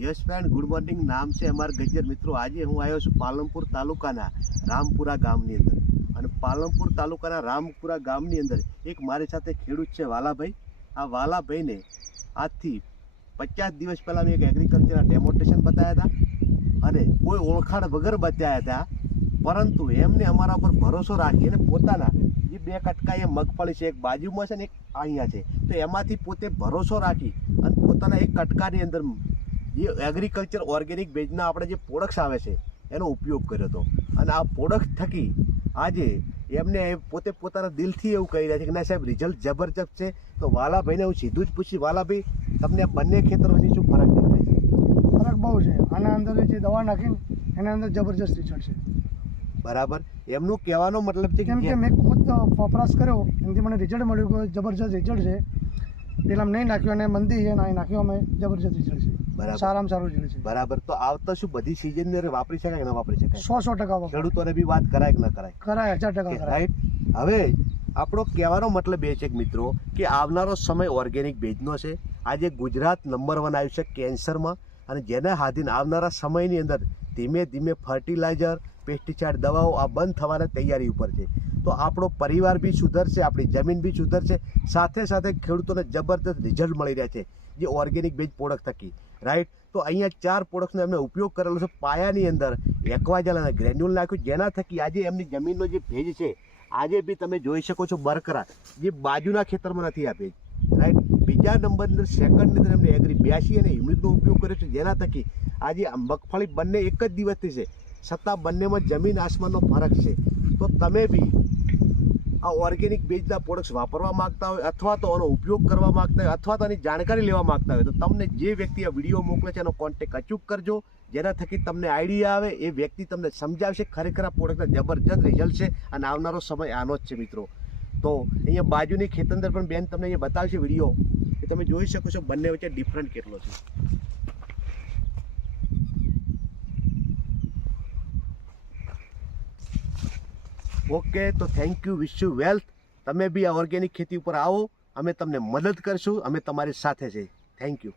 Yes friend good morning નામ છે અમારા ગજ્જર મિત્રો. આજે હું આવ્યો છું પાલનપુર તાલુકાના રામપુરા ગામની અંદર. અને પાલનપુર તાલુકાના રામપુરા ગામની અંદર એક મારી સાથે ખેડૂત છે વાલાભાઈ. આ વાલાભાઈને આજથી પચાસ દિવસ પહેલાં મેં એક એગ્રીકલ્ચરના ડેમોન્સ્ટ્રેશન બતાવ્યા હતા અને કોઈ ઓળખાણ વગર બતાવ્યા હતા. પરંતુ એમને અમારા પર ભરોસો રાખી અને પોતાના જે બે કટકા એ મગફળી છે, એક બાજુમાં છે ને એક અહીંયા છે. તો એમાંથી પોતે ભરોસો રાખી અને પોતાના એક કટકાની અંદર જે એગ્રીકલ્ચર ઓર્ગેનિક બેજના આપણે જે પ્રોડક્ટ્સ આવે છે એનો ઉપયોગ કર્યો હતો. અને આ પ્રોડક્ટ થકી આજે એમને પોતે પોતાના દિલથી એવું કહી રહ્યા છે કે ના સાહેબ રિઝલ્ટ જબરજસ્ત છે. તો વાલાભાઈને હું સીધું જ પૂછ્યું વાલાભાઈ તમને બંને ખેતર વચ્ચે શું ફરક દેખાય છે? ફરક બહુ છે. આના અંદર જે દવા નાખીને એના અંદર જબરજસ્ત રિઝલ્ટ છે. બરાબર. એમનું કહેવાનો મતલબ છે કેમ કે મેં ખુદ વપરાશ કર્યો એનાથી મને રિઝલ્ટ મળ્યું કે જબરજસ્ત રિઝલ્ટ છે. પેલા નહીં નાખ્યું અને મંદી છે નાખ્યું અમે જબરજસ્ત રિઝલ્ટ છે. બરાબર. સારામાં સારું રિઝલ્ટ છે બરાબર. તો આવતા શું બધી સિઝન અંદર વાપરી શકાય કે ન વાપરી શકાય? સો સો ટકા. ખેડૂતોને બી વાત કરાય કે ન કરાય? કરાય હજાર ટકા રાઈટ હવે આપણો કહેવાનો મતલબ એ છે કે મિત્રો કે આવનારો સમય ઓર્ગેનિક બેજનો છે. આજે ગુજરાત નંબર વન આવ્યું છે કેન્સરમાં અને જેને હાથીને આવનારા સમયની અંદર ધીમે ધીમે ફર્ટિલાઇઝર પેસ્ટિસાઇડ દવાઓ આ બંધ થવાની તૈયારી ઉપર છે. તો આપણો પરિવાર બી સુધરશે આપણી જમીન બી સુધરશે. સાથે સાથે ખેડૂતોને જબરદસ્ત રિઝલ્ટ મળી રહ્યા છે. જે ઓર્ગેનિક બેજ પ્રોડક્ટ થકી. રાઈટ તો અહીંયા ચાર પ્રોડક્ટનો એમને ઉપયોગ કરેલો છે પાયાની અંદર. એક્વાજલ અને ગ્રેન્યુલ નાખ્યું. જેના થકી આજે એમની જમીનનો જે ભેજ છે, આજે બી તમે જોઈ શકો છો બરકરાર. જે બાજુના ખેતરમાં નથી આ ભેજ. રાઈટ બીજા નંબરની સેકન્ડની અંદર એમને એગ્રી બ્યાસી અને હ્યુમિકનો ઉપયોગ કર્યો છે. જેના થકી આજે મગફળી બંને એક જ દિવસથી છે. છતાં બંનેમાં જમીન આસમાનનો ફરક છે. તો તમે બી આ ઓર્ગેનિક બેજના પ્રોડક્ટ્સ વાપરવા માગતા હોય અથવા તો આનો ઉપયોગ કરવા માંગતા હોય અથવા તો આની જાણકારી લેવા માંગતા હોય, તો તમને જે વ્યક્તિ આ વીડિયો મોકલે છે એનો કોન્ટેક્ટ અચૂક કરજો. જેના થકી તમને આઈડિયા આવે, એ વ્યક્તિ તમને સમજાવશે. ખરેખર આ પ્રોડક્ટના જબરજસ્ત રિઝલ્ટ છે અને આવનારો સમય આનો જ છે મિત્રો. તો અહીંયા બાજુની ખેતંદર પણ બેન તમને અહીંયા બતાવશે વીડિયો કે તમે જોઈ શકો છો બંને વચ્ચે ડિફરન્ટ કેટલો છે. ઓકે, તો thank you wish you wealth તમે બી આ ઓર્ગેનિક ખેતી ઉપર આવો, અમે તમને મદદ કરશું, અમે તમારી સાથે છે થેન્ક યુ